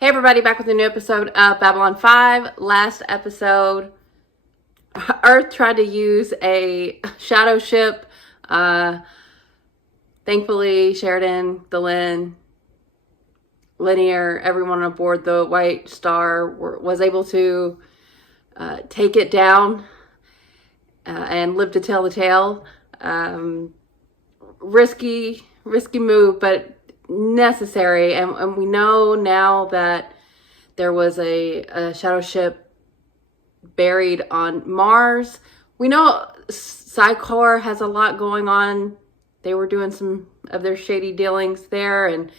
Hey everybody, back with a new episode of Babylon 5. Last episode, Earth tried to use a shadow ship. Thankfully, Sheridan, Delenn, Linear, everyone on board the White Star was able to take it down and live to tell the tale. Risky move, but necessary. And we know now that there was a shadow ship buried on Mars. We know Psychor has a lot going on. They were doing some of their shady dealings there, and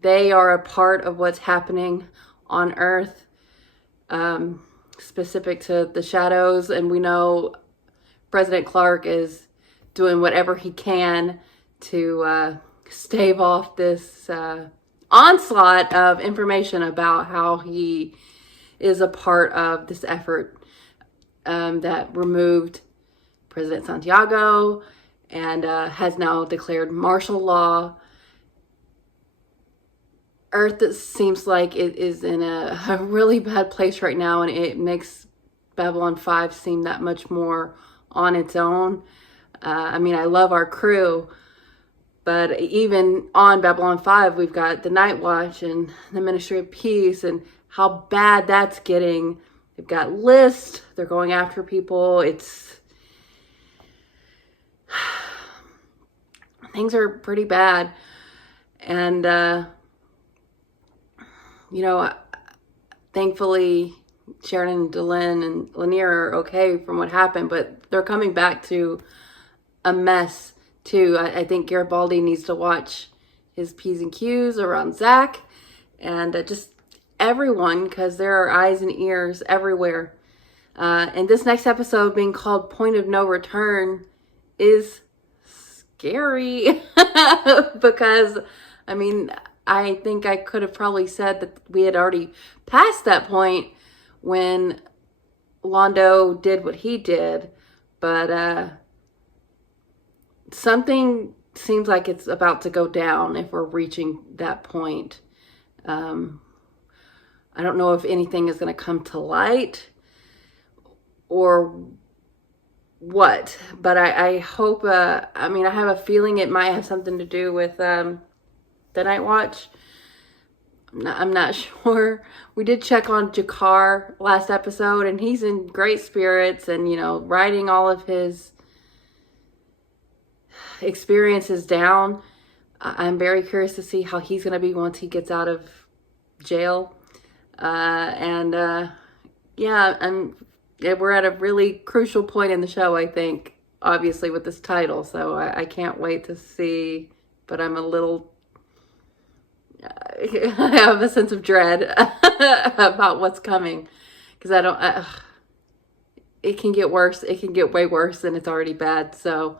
they are a part of what's happening on Earth, specific to the shadows. And we know President Clark is doing whatever he can to stave off this onslaught of information about how he is a part of this effort that removed President Santiago and has now declared martial law. Earth seems like it is in a really bad place right now, and it makes Babylon 5 seem that much more on its own. I mean, I love our crew, but even on Babylon 5, we've got the Night Watch and the Ministry of Peace and how bad that's getting. They've got lists. They're going after people. Things are pretty bad. And, thankfully, Sheridan, Delenn, and Lanier are okay from what happened, but they're coming back to a mess too. I think Garibaldi needs to watch his P's and Q's around Zach and just everyone, because there are eyes and ears everywhere. And this next episode, being called Point of No Return, is scary because, I mean, I think I could have probably said that we had already passed that point when Londo did what he did, but something seems like it's about to go down if we're reaching that point. I don't know if anything is going to come to light or what, but I hope, I have a feeling it might have something to do with the Night Watch. I'm not sure. We did check on Jakar last episode, and he's in great spirits and, writing all of his experiences down. I'm very curious to see how he's going to be once he gets out of jail. We're at a really crucial point in the show, I think, obviously, with this title. So I can't wait to see, but I'm a little, I have a sense of dread about what's coming, because it can get worse. It can get way worse, and it's already bad. So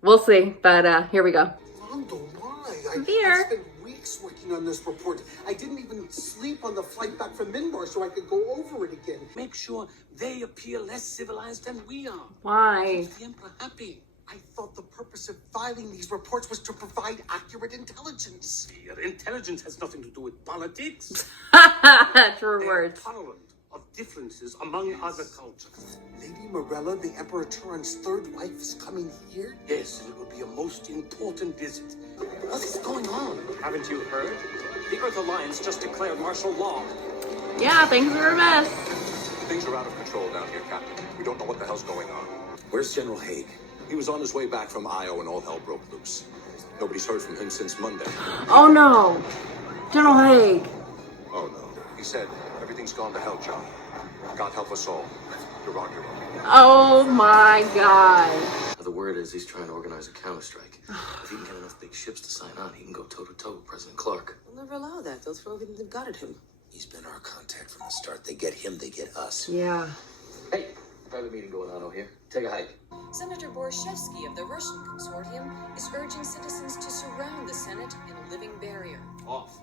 we'll see, but here we go. Londo, why? I Here. spent weeks working on this report. I didn't even sleep on the flight back from Minbar so I could go over it again. Make sure they appear less civilized than we are. Why? Keep the Emperor happy. I thought the purpose of filing these reports was to provide accurate intelligence. Your intelligence has nothing to do with politics. True They're words. tolerant of differences among other cultures. Lady Morella, the Emperor Turan's third wife, is coming here? Yes, and it will be a most important visit. What is going on? Haven't you heard? The Earth Alliance just declared martial law. Yeah, things are a mess. Things are out of control down here, Captain. We don't know what the hell's going on. Where's General Haig? He was on his way back from Io and all hell broke loose. Nobody's heard from him since Monday. Oh no, General Haig. Oh no. He said, everything's gone to hell, John. God help us all. You're on your own. Oh my God. The word is he's trying to organize a counterstrike. If he can get enough big ships to sign on, he can go toe-to-toe with President Clark. We'll never allow that. They'll throw everything they've got at him. He's been our contact from the start. They get him, they get us. Yeah. Hey, private meeting going on over here. Take a hike. Senator Borshevsky of the Russian consortium is urging citizens to surround the Senate in a living barrier. Off.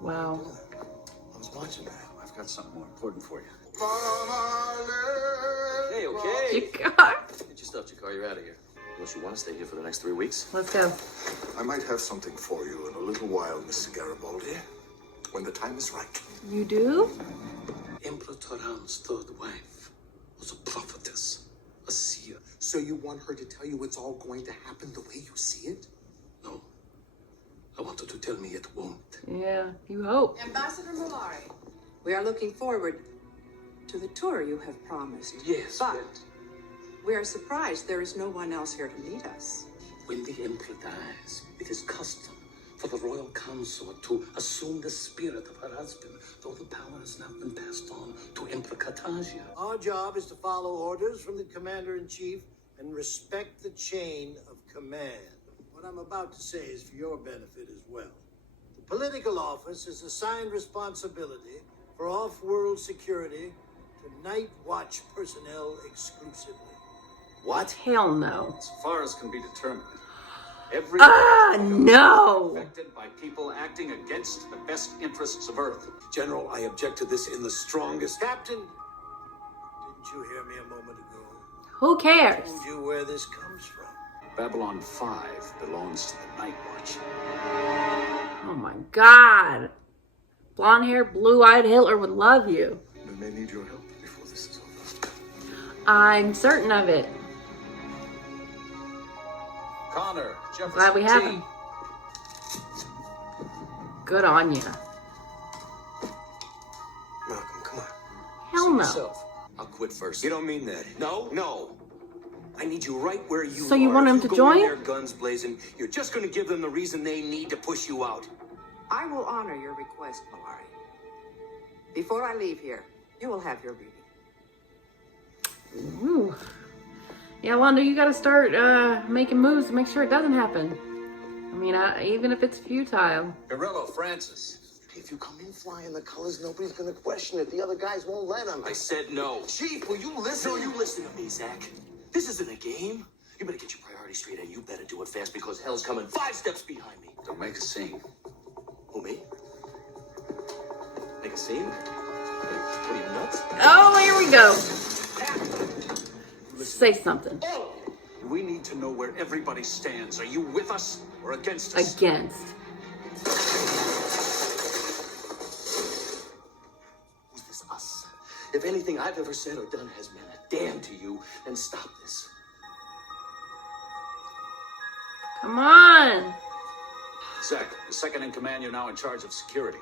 Wow. I was watching that. I've got something more important for you. Okay, okay. Jakar. Get your stuff, Jakar. You're out of here. Unless you want to stay here for the next 3 weeks. Let's go. I might have something for you in a little while, Mr. Garibaldi. when the time is right. You do? Emperor Turan's third wife was a prophetess, a seer. So you want her to tell you it's all going to happen the way you see it? No, I want her to tell me it won't. Yeah, you hope. Ambassador Malari, we are looking forward to the tour you have promised. Yes, But we are surprised there is no one else here to meet us. when the emperor dies, it is custom for the royal consort to assume the spirit of her husband, though the power has not been passed on to Emperor Cartagia. Our job is to follow orders from the commander-in-chief and respect the chain of command. What I'm about to say is for your benefit as well. The political office is assigned responsibility for off-world security to Night Watch personnel exclusively. What? Hell no. As far as can be determined, every No. affected by people acting against the best interests of Earth. General, I object to this in the strongest. Captain, didn't you hear me a moment ago? Who I cares? told you where this comes from. Babylon 5 belongs to the Night Watch. Oh my God. Blonde hair, blue-eyed Hitler would love you. We may need your help before this is over. I'm certain of it. Connor, Jefferson Glad we have T. him. Good on ya. Malcolm, come on. Hell no. Yourself. I'll quit first. You don't mean that. No? No. I need you right where you are. So you want him If to you go join? in there guns blazing, you're just going to give them the reason they need to push you out. I will honor your request, Malari. Before I leave here, you will have your reading. Ooh. Yeah, Wanda, you gotta start making moves to make sure it doesn't happen. I mean, even if it's futile. Guerrero Francis. If you come in flying the colors, nobody's gonna question it. The other guys won't let him. I said no. Chief, will you listen? No, you listen to me, Zach. This isn't a game. You better get your priorities straight, and you better do it fast because hell's coming 5 steps behind me. Don't make a scene. Who, me? Make a scene? What are you, nuts? Oh, here we go. Say something. We need to know where everybody stands. Are you with us or against us? Against. Who's this us? If anything I've ever said or done has meant a damn to you, then stop this. Come on. Zach, the second in command, you're now in charge of security.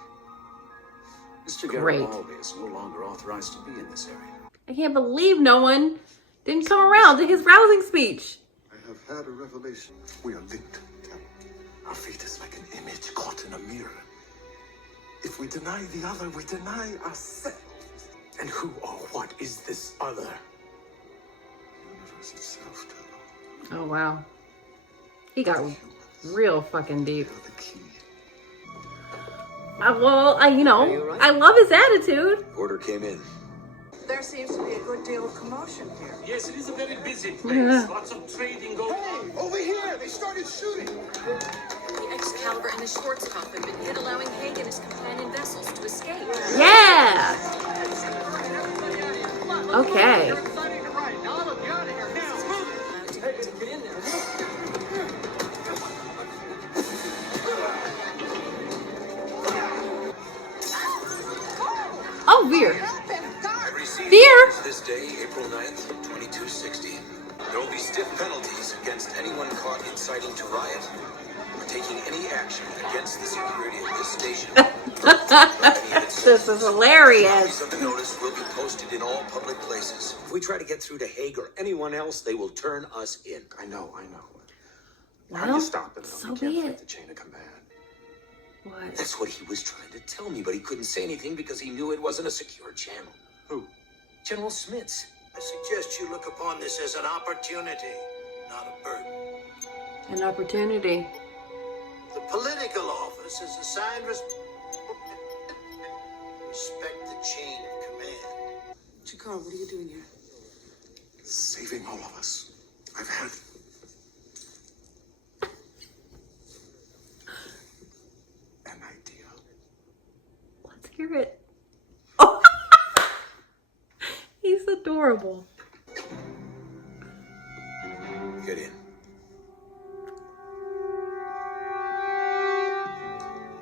Mr. Great. Garibaldi is no longer authorized to be in this area. I can't believe no one didn't come around to his rousing speech. I have had a revelation. We are linked, Captain. Our fate is like an image caught in a mirror. If we deny the other, we deny ourselves. And who or what is this other? The universe itself, General. Oh, wow. He got real fucking deep. They are the key. Well, I love his attitude. Order came in. There seems to be a good deal of commotion here. Yes, it is a very busy place. Yeah. Lots of trading going on. Hey, over here! They started shooting! The Excalibur and the Schwarzkopf have been hit, allowing Haig and his companion vessels to escape. Yeah. Okay. Oh, Veer. I received Fear? orders this day, April 9th, 2260. There will be stiff penalties against anyone caught inciting to riot or taking any action against the security of this station. This is hilarious. Copies of the notice will be posted in all public places. If we try to get through to Haig or anyone else, they will turn us in. I know. How do Well, you stop it? so We can't be fight it. the chain of command. What? That's what he was trying to tell me, but he couldn't say anything because he knew it wasn't a secure channel. Who? General Smits. I suggest you look upon this as an opportunity, not a burden. An opportunity. The political office is assigned respect the chain of command. Jakar, what are you doing here? Saving all of us. I've had an idea. Let's hear it. Oh. He's adorable. Get in.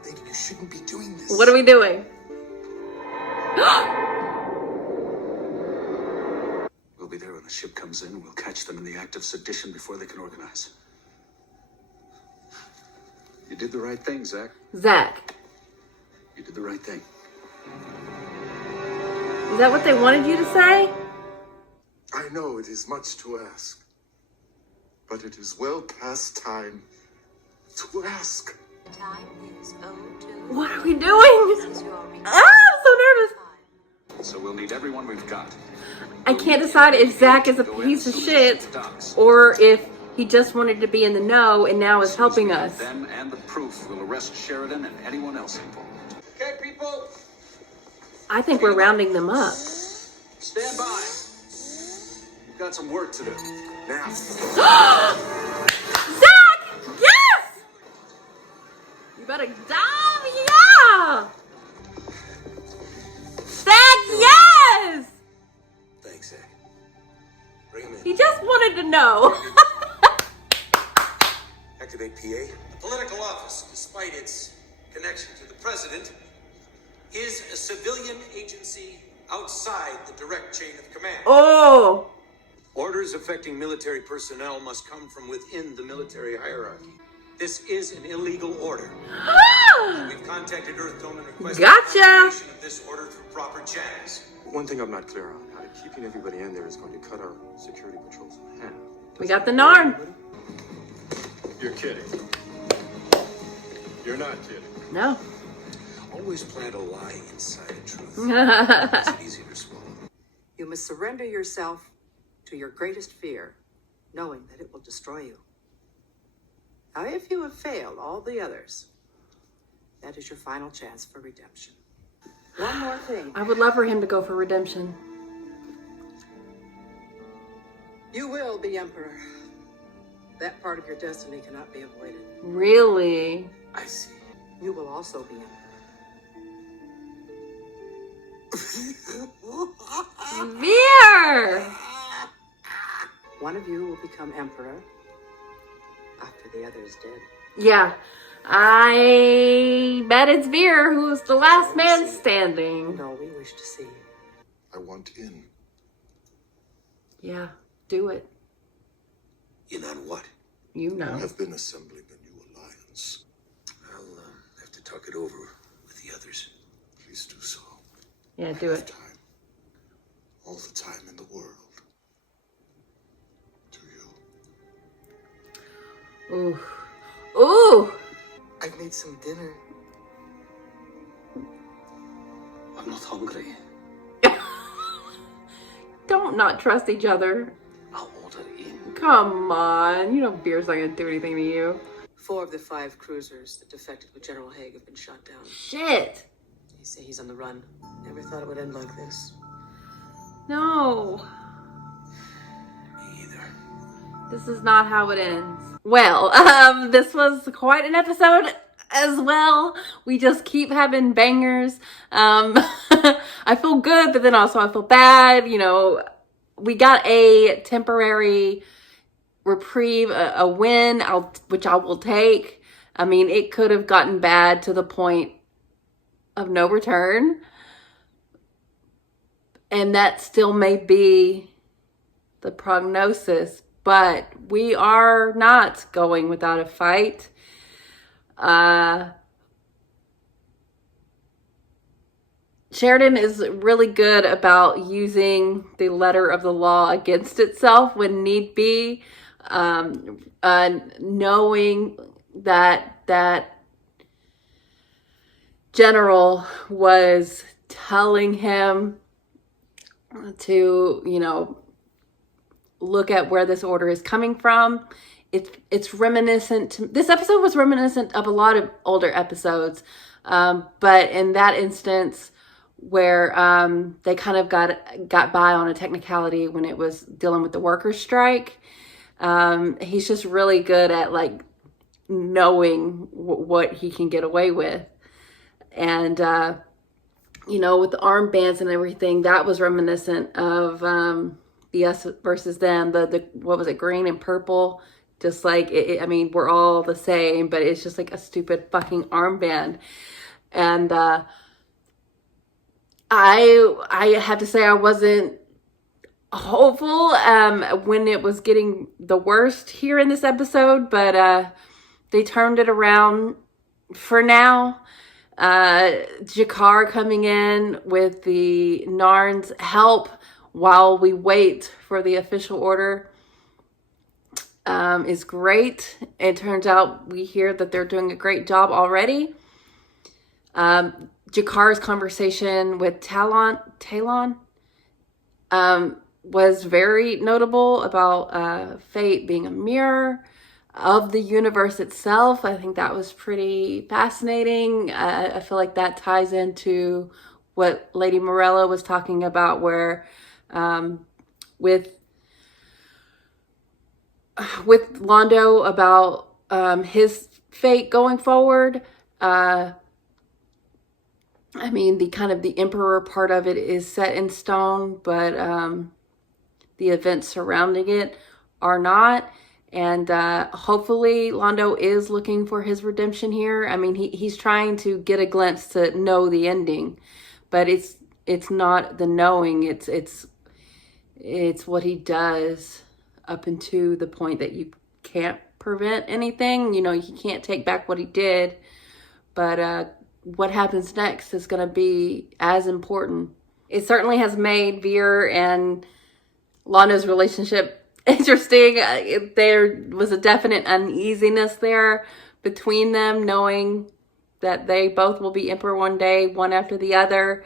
Lady, you shouldn't be doing this. What are we doing? We'll be there when the ship comes in. We'll catch them in the act of sedition before they can organize. You did the right thing, Zach. Zach, You did the right thing. is that what they wanted you to say? I know it is much to ask, but it is well past time to ask. Time is 02. What are we doing? This is your Ah, I'm so nervous. So we'll need everyone we've got. I can't decide if Zach is a piece of shit or if he just wanted to be in the know and now is helping us. Them and the proof will arrest Sheridan and anyone else involved. Okay, people. I think we're rounding them up. Stand by. We've got some work to do. Now, Zach! Yes! You better dive, yeah! Zach, yes! Thanks, Zach. Bring him in. He just wanted to know. Activate PA. The political office, despite its connection to the president, is a civilian agency outside the direct chain of command. Oh, Orders affecting military personnel must come from within the military hierarchy. This is an illegal order. We've contacted Earth Dome and requested Gotcha. confirmation of this order through proper channels. One thing I'm not clear on, keeping everybody in there is going to cut our security patrols in half. we got the narn. you're kidding. You're not kidding. No. Always plant a lie inside a truth. It's easy to swallow. You must surrender yourself to your greatest fear, knowing that it will destroy you. Now, if you have failed all the others, that is your final chance for redemption. One more thing. I would love for him to go for redemption. You will be emperor. That part of your destiny cannot be avoided. Really? I see. You will also be emperor. Veer! One of you will become emperor after the other is dead. Yeah. I bet it's Veer who's the last man standing. And all we wish to see. I want in. Yeah, do it. In on what? You I know. have been assembling a new alliance. I'll have to talk it over with the others. Please do so. Yeah, I do have it. time. All the time in the world. Do you? Ooh. Ooh! I've made some dinner. I'm not hungry. Don't not trust each other. I'll order in. Come on. You know Veer's not gonna do anything to you. 4 of the 5 cruisers that defected with General Haig have been shot down. Shit. They say he's on the run. Never thought it would end like this. No. Me either. This is not how it ends. Well, this was quite an episode as well. We just keep having bangers. I feel good, but then also I feel bad. You know, we got a temporary reprieve, a win, which I will take. I mean, it could have gotten bad to the point of no return. And that still may be the prognosis, but we are not going without a fight. Sheridan is really good about using the letter of the law against itself when need be, knowing that general was telling him to, you know, look at where this order is coming from. It's reminiscent. This episode was reminiscent of a lot of older episodes, but in that instance, where they kind of got by on a technicality when it was dealing with the workers' strike, he's just really good at like knowing what he can get away with, and you know, with the armbands and everything, that was reminiscent of the us versus them. The what was it, green and purple? Just like I mean, we're all the same, but it's just like a stupid fucking armband. And I have to say I wasn't hopeful when it was getting the worst here in this episode, but they turned it around for now. Jakar coming in with the Narn's help while we wait for the official order is great. It turns out we hear that they're doing a great job already. Jakar's conversation with Talon was very notable about fate being a mirror of the universe itself. I think that was pretty fascinating. I feel like that ties into what Lady Morella was talking about, where with Londo about his fate going forward. I mean, the emperor part of it is set in stone, but the events surrounding it are not. And hopefully Londo is looking for his redemption here. I mean, he's trying to get a glimpse to know the ending, but it's not the knowing. It's what he does up into the point that you can't prevent anything. You know, you can't take back what he did, but what happens next is going to be as important. It certainly has made Veer and Londo's relationship interesting. There was a definite uneasiness there between them, knowing that they both will be emperor one day, one after the other.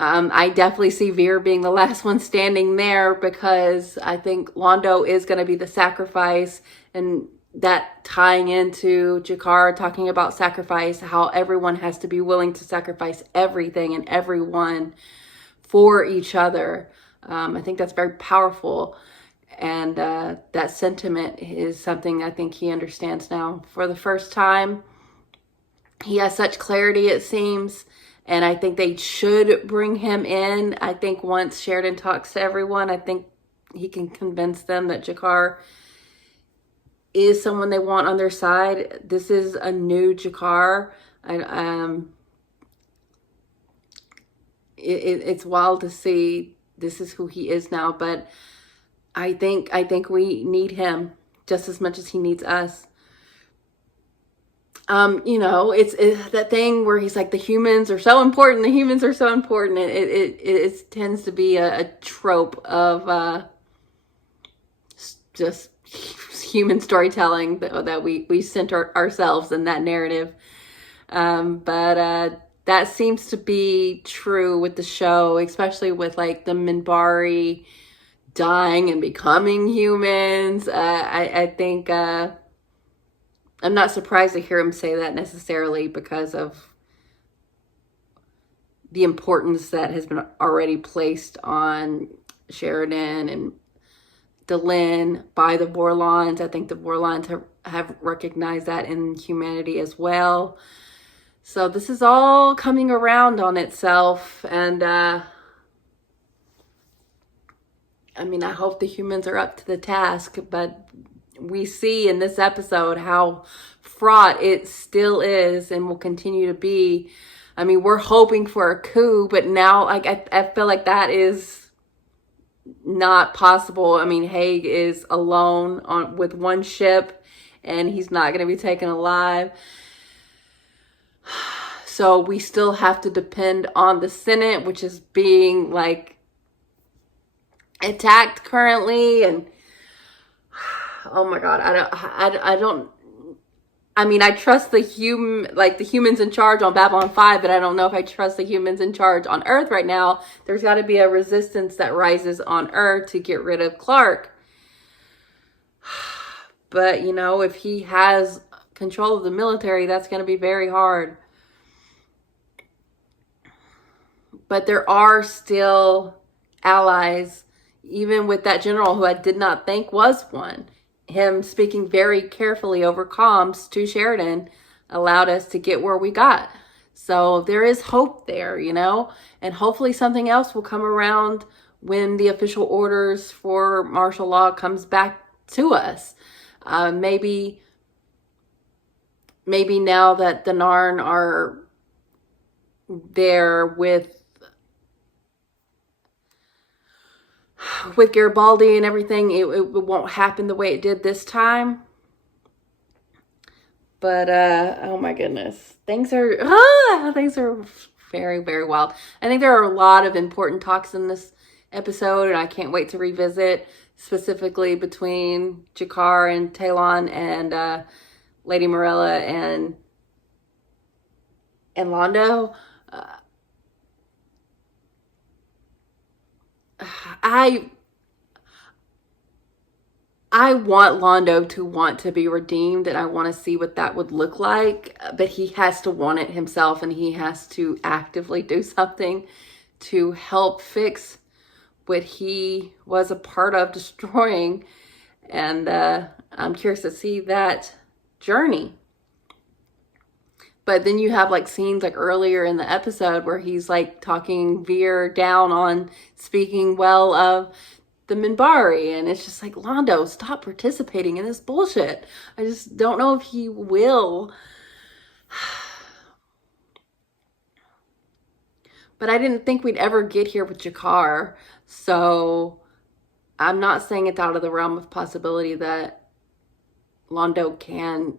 I definitely see Veer being the last one standing there, because I think Londo is going to be the sacrifice, and that tying into Jakar talking about sacrifice, how everyone has to be willing to sacrifice everything and everyone for each other. I think that's very powerful. And that sentiment is something I think he understands now for the first time. He has such clarity, it seems. And I think they should bring him in. I think once Sheridan talks to everyone, I think he can convince them that Jakar is someone they want on their side. This is a new Jakar. It's wild to see this is who he is now, but I think we need him just as much as he needs us. You know, it's that thing where he's like, the humans are so important. The humans are so important. It tends to be a trope of just human storytelling that we center ourselves in that narrative. But that seems to be true with the show, especially with like the Minbari dying and becoming humans. I think I'm not surprised to hear him say that necessarily, because of the importance that has been already placed on Sheridan and Delenn by the Vorlons. I think the Vorlons have recognized that in humanity as well. So this is all coming around on itself. And I mean, I hope the humans are up to the task, but we see in this episode how fraught it still is and will continue to be. I mean, we're hoping for a coup, but now I feel like that is not possible. I mean, Haig is alone with one ship, and he's not going to be taken alive. So we still have to depend on the Senate, which is being like attacked currently. And oh my God, I mean, I trust the humans in charge on Babylon 5, but I don't know if I trust the humans in charge on Earth right now. There's got to be a resistance that rises on Earth to get rid of Clark. But, you know, if he has control of the military, that's going to be very hard. But there are still allies, even with that general who I did not think was one. Him speaking very carefully over comms to Sheridan allowed us to get where we got. So there is hope there, you know, and hopefully something else will come around when the official orders for martial law comes back to us. Maybe now that the Narn are there with Garibaldi and everything, it won't happen the way it did this time. But oh my goodness, things are very, very wild. I think there are a lot of important talks in this episode, and I can't wait to revisit, specifically between Jakar and Talon and Lady Morella and Londo. I want Londo to want to be redeemed, and I want to see what that would look like, but he has to want it himself, and he has to actively do something to help fix what he was a part of destroying. And I'm curious to see that journey. But then you have like scenes like earlier in the episode where he's like talking Veer down on speaking well of the Minbari, and it's just like, Londo, stop participating in this bullshit. I just don't know if he will. But I didn't think we'd ever get here with Jakar, so I'm not saying it's out of the realm of possibility that Londo can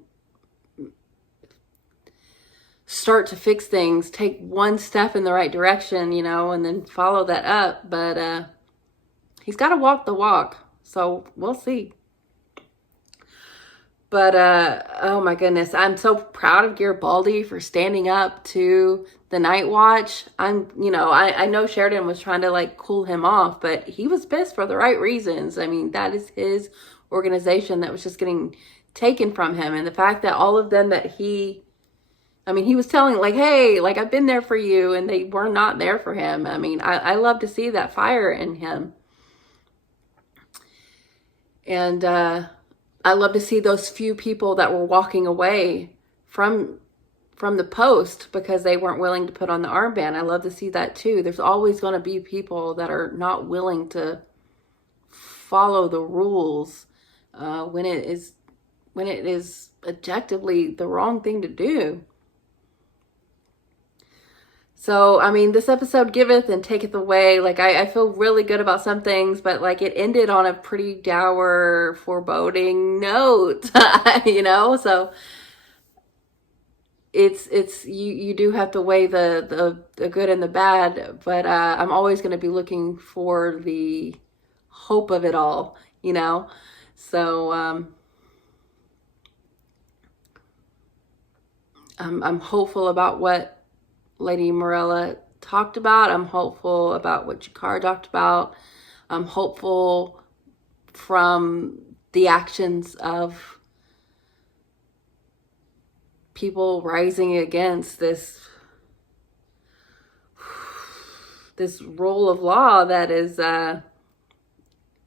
start to fix things, take one step in the right direction, you know, and then follow that up. But he's got to walk the walk, so we'll see. But oh my goodness, I'm so proud of Garibaldi for standing up to the Night Watch. I know Sheridan was trying to like cool him off, but he was pissed for the right reasons. I mean, that is his organization that was just getting taken from him, and the fact that all of them that he was telling like, hey, like I've been there for you, and they were not there for him. I mean, I love to see that fire in him. And I love to see those few people that were walking away from the post because they weren't willing to put on the armband. I love to see that too. There's always going to be people that are not willing to follow the rules when it is objectively the wrong thing to do. So, I mean, this episode giveth and taketh away. Like, I feel really good about some things, but like it ended on a pretty dour, foreboding note, you know? So it's you do have to weigh the good and the bad, but I'm always going to be looking for the hope of it all, you know? So I'm hopeful about what Lady Morella talked about. I'm hopeful about what Jakar talked about. I'm hopeful from the actions of people rising against this rule of law that is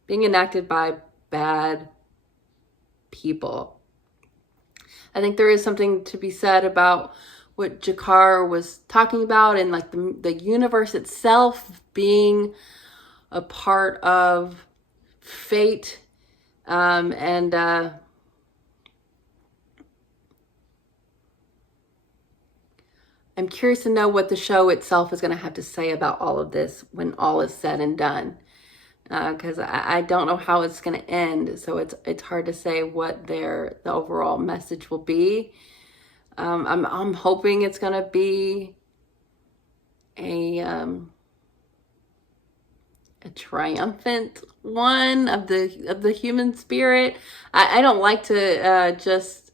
being enacted by bad people. I think there is something to be said about what Jakar was talking about, and like the universe itself being a part of fate, and I'm curious to know what the show itself is going to have to say about all of this when all is said and done, because I don't know how it's going to end, so it's hard to say what the overall message will be. I'm hoping it's gonna be a triumphant one of the human spirit. I don't like to just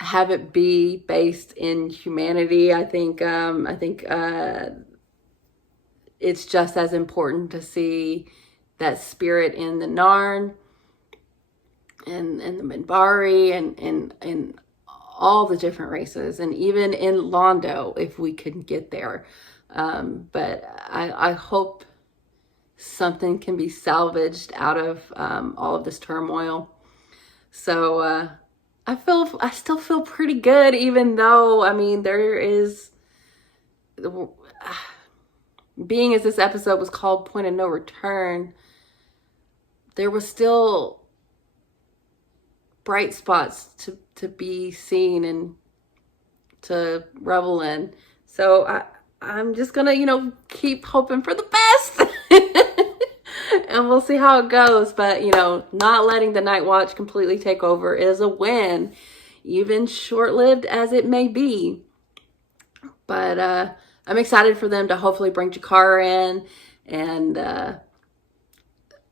have it be based in humanity. I think it's just as important to see that spirit in the Narn and the Minbari and all the different races, and even in Londo, if we can get there. But I hope something can be salvaged out of all of this turmoil. So I still feel pretty good, even though, I mean, there is, being as this episode was called Point of No Return, there was still bright spots to be seen and to revel in. So I'm just gonna, keep hoping for the best. And we'll see how it goes. But, not letting the Night Watch completely take over is a win, even short-lived as it may be. But I'm excited for them to hopefully bring Jakar in. And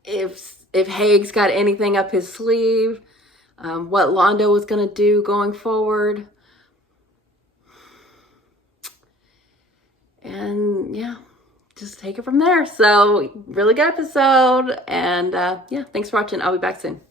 if Haig's got anything up his sleeve, what Londo was going to do going forward. And yeah, just take it from there. So really good episode. And yeah, thanks for watching. I'll be back soon.